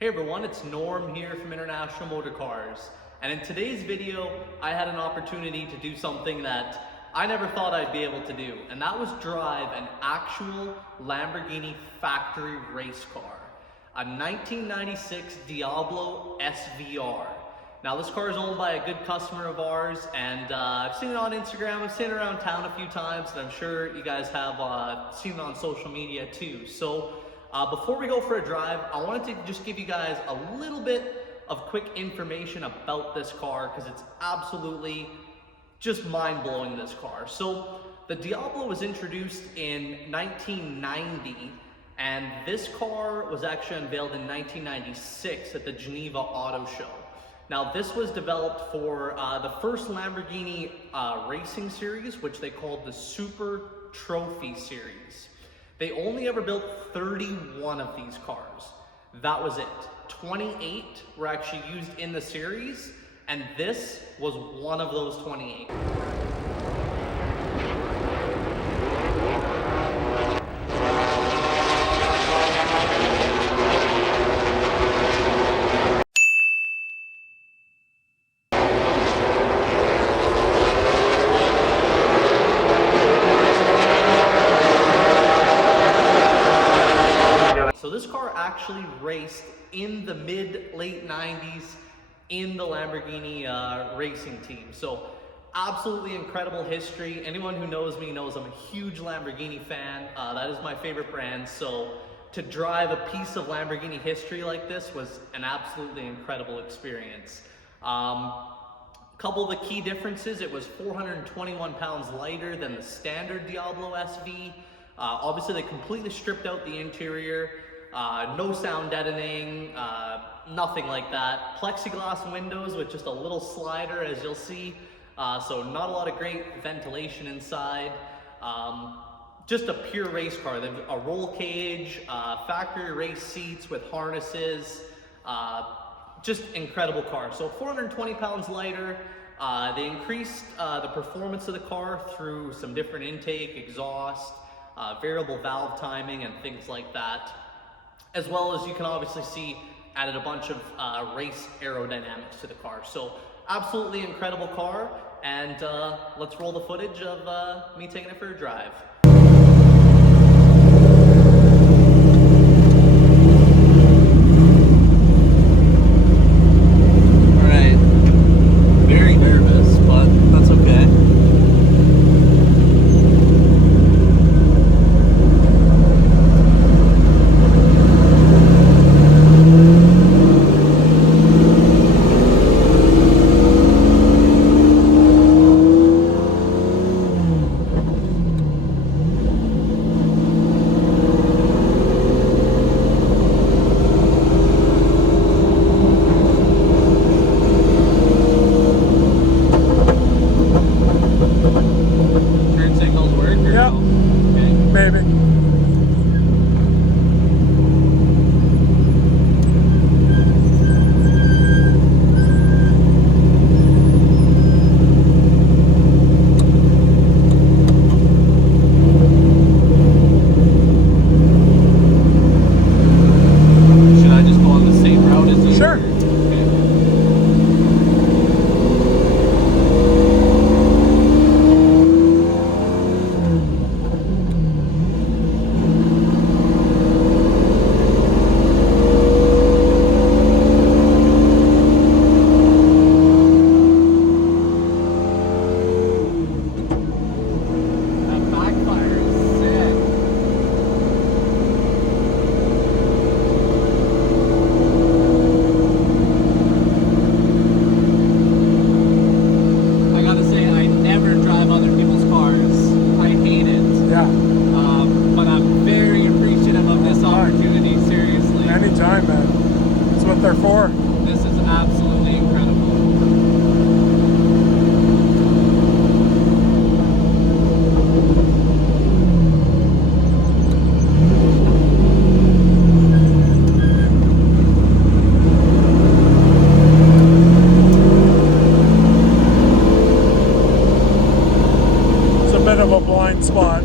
Hey everyone, it's Norm here from International Motor Cars, and in today's video I had an opportunity to do something that I never thought I'd be able to do, and that was drive an actual Lamborghini factory race car, a 1996 Diablo Svr. Now this car is owned by a good customer of ours, and I've seen it on Instagram, I've seen it around town a few times, and I'm sure you guys have seen it on social media too. So before we go for a drive, I wanted to just give you guys a little bit of quick information about this car because it's absolutely just mind-blowing, this car. So the Diablo was introduced in 1990, and this car was actually unveiled in 1996 at the Geneva Auto Show. Now this was developed for the first Lamborghini racing series, which they called the Super Trophy series. They only ever built 31 of these cars. That was it. 28 were actually used in the series, and this was one of those 28. So this car actually raced in the mid-late 90s in the Lamborghini racing team. So absolutely incredible history. Anyone who knows me knows I'm a huge Lamborghini fan. That is my favorite brand. So to drive a piece of Lamborghini history like this was an absolutely incredible experience. Couple of the key differences: it was 421 pounds lighter than the standard Diablo SV. Obviously they completely stripped out the interior. No sound deadening, nothing like that. Plexiglass windows with just a little slider, as you'll see. So not a lot of great ventilation inside. Just a pure race car. There's a roll cage, factory race seats with harnesses. Just incredible car. So 420 pounds lighter. They increased the performance of the car through some different intake, exhaust, variable valve timing, and things like that. As well as, you can obviously see, added a bunch of race aerodynamics to the car. So absolutely incredible car, and let's roll the footage of me taking it for a drive. Alright, very nervous, but that's okay. Maybe. Should I just go on the same route as you? Sure. Anytime, man. That's what they're for. This is absolutely incredible. It's a bit of a blind spot.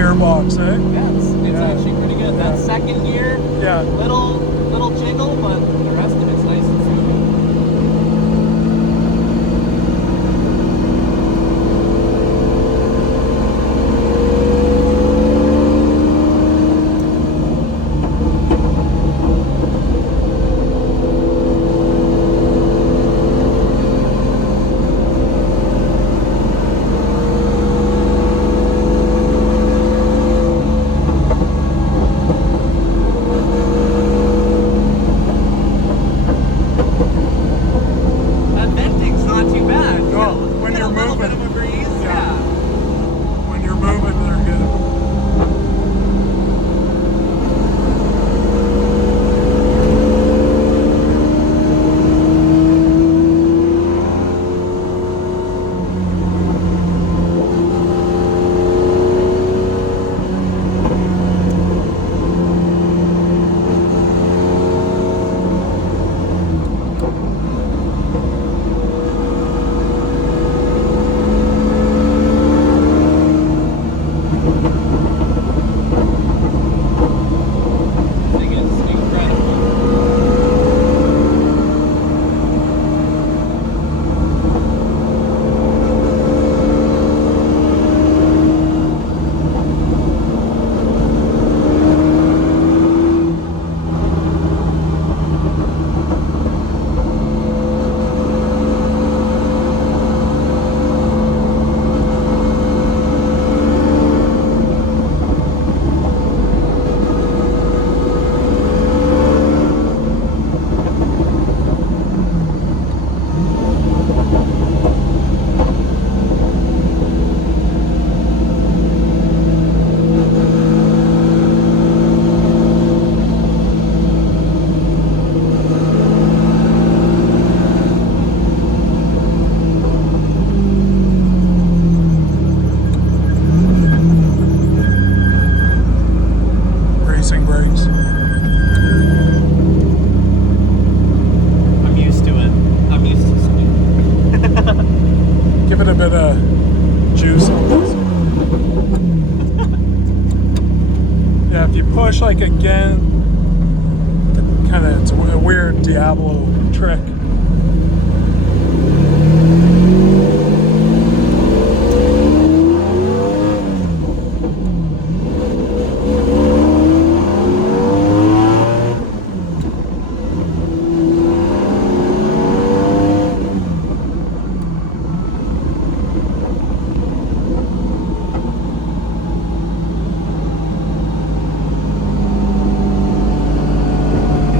gearbox, eh? Yeah, it's actually pretty good. That second gear, Yeah. little jiggle, but the rest of it's nice and smooth. That venting's not too bad. No, when Get you're a little moving. bit of a breeze. Yeah. When you're moving, they're good. Thing is incredible. Racing brakes. I'm used to it. I'm used to speed. Give it a bit of juice on this. Yeah, if you push like again, it's a weird Diablo trick.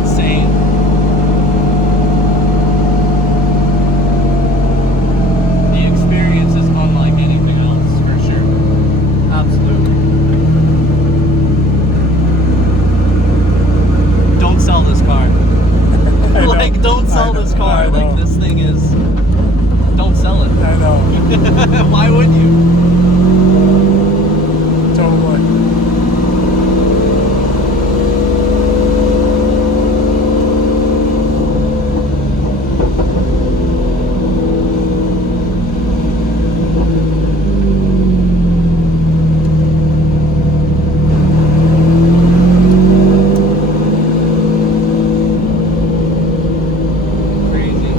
Insane. The experience is unlike anything else, for sure. Absolutely. Don't sell this car. I know. Like, don't sell this car. I know. Like, this thing is. Don't sell it. I know. Why would you? Totally. Crazy.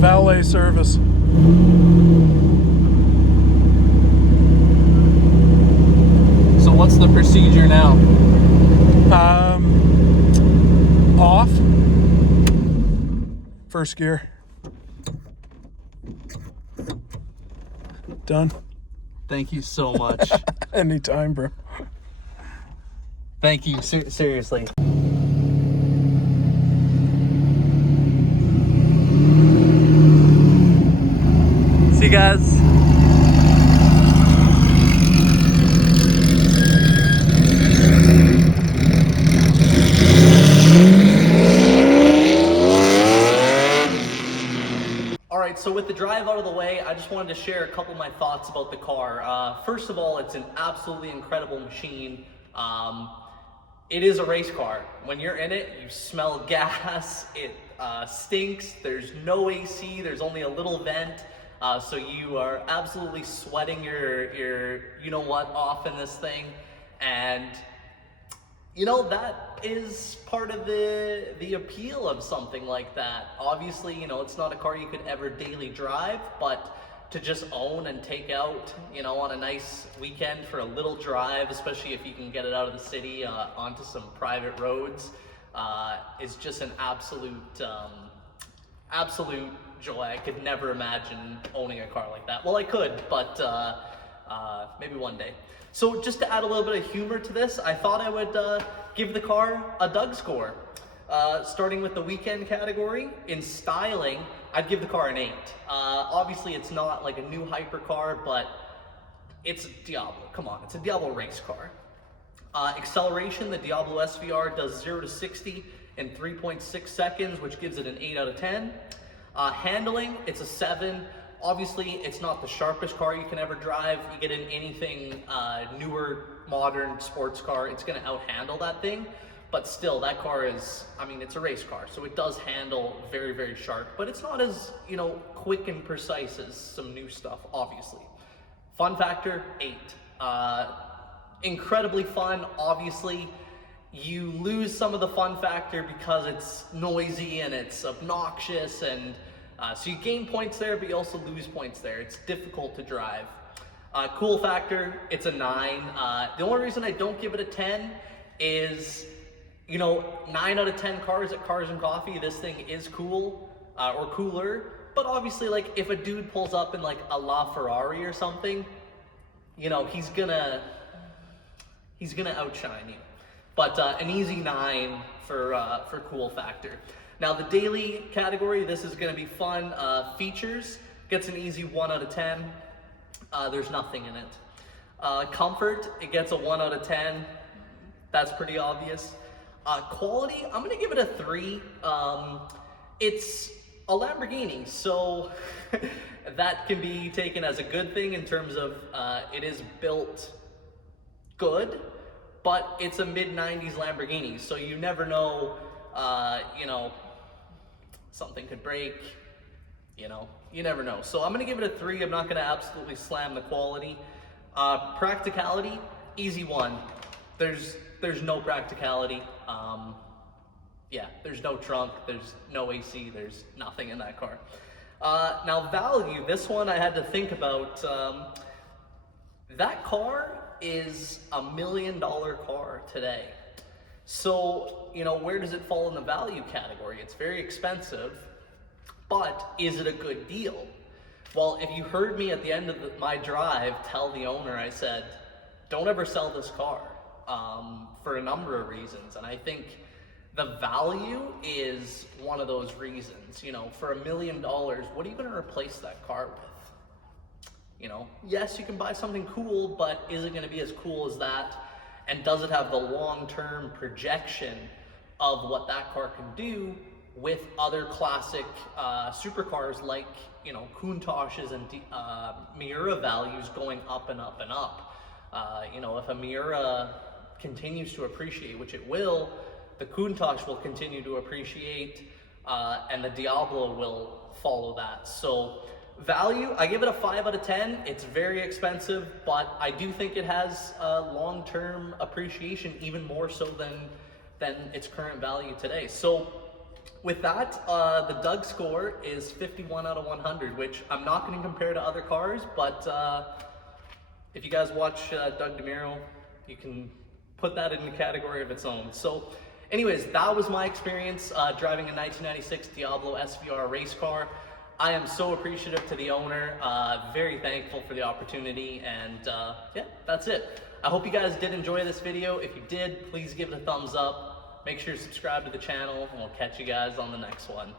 valet service. So what's the procedure now? Off. First gear. Done. Thank you so much. Anytime, bro. Thank you, seriously. See you guys. Alright, so with the drive out of the way, I just wanted to share a couple of my thoughts about the car. First of all, it's an absolutely incredible machine. It is a race car. When you're in it, you smell gas, it stinks, there's no AC, there's only a little vent, so you are absolutely sweating your you know what off in this thing. And you know, that is part of the appeal of something like that. Obviously, you know, it's not a car you could ever daily drive, but to just own and take out, you know, on a nice weekend for a little drive, especially if you can get it out of the city onto some private roads, is just an absolute joy. I could never imagine owning a car like that. Well, I could, but maybe one day. So just to add a little bit of humor to this, I thought I would give the car a Doug score. Starting with the weekend category, in styling, I'd give the car an 8. Obviously, it's not like a new hypercar, but it's Diablo. Come on, it's a Diablo race car. Acceleration, the Diablo Svr does 0 to 60 in 3.6 seconds, which gives it an 8 out of 10. Handling, it's a 7. Obviously, it's not the sharpest car you can ever drive. You get in anything newer, modern sports car, it's gonna out-handle that thing. But still, that car is, I mean, it's a race car, so it does handle very, very sharp, but it's not as, you know, quick and precise as some new stuff, obviously. Fun factor, 8. Incredibly fun, obviously. You lose some of the fun factor because it's noisy and it's obnoxious, and so you gain points there, but you also lose points there. It's difficult to drive. Cool factor, it's a 9. The only reason I don't give it a 10 is, you know, 9 out of 10 cars at Cars and Coffee, this thing is cool, or cooler, but obviously, like, if a dude pulls up in, like, a LaFerrari or something, you know, he's gonna outshine you. But an easy 9 for cool factor. Now, the daily category, this is gonna be fun. Features, gets an easy 1 out of 10. There's nothing in it. Comfort, it gets a 1 out of 10. That's pretty obvious. Quality, I'm gonna give it a 3. It's a Lamborghini, so that can be taken as a good thing in terms of it is built good, but it's a mid-90s Lamborghini, so you never know, you know, something could break, you know, you never know. So I'm gonna give it a 3. I'm not gonna absolutely slam the quality. Practicality, easy 1. There's no practicality. Yeah, there's no trunk, there's no AC, there's nothing in that car. Now value, this one I had to think about. That car is $1 million car today. So, you know, where does it fall in the value category? It's very expensive, but is it a good deal? Well, if you heard me at the end of my drive tell the owner, I said, don't ever sell this car. For a number of reasons, and I think the value is one of those reasons. You know, for $1 million, what are you going to replace that car with? You know, yes, you can buy something cool, but is it going to be as cool as that? And does it have the long-term projection of what that car can do with other classic supercars like, you know, Countach's and Miura values going up and up and up? You know, if a Miura continues to appreciate, which it will, the Countach will continue to appreciate, and the Diablo will follow that. So value, I give it a 5 out of 10. It's very expensive, but I do think it has long-term appreciation, even more so than its current value today. So with that, the Doug score is 51 out of 100, which I'm not going to compare to other cars, but if you guys watch Doug DeMuro, you can put that in the category of its own. So anyways, that was my experience driving a 1996 Diablo Svr race car. I am so appreciative to the owner, very thankful for the opportunity, and yeah, that's it. I hope you guys did enjoy this video. If you did, please give it a thumbs up. Make sure to subscribe to the channel, and we'll catch you guys on the next one.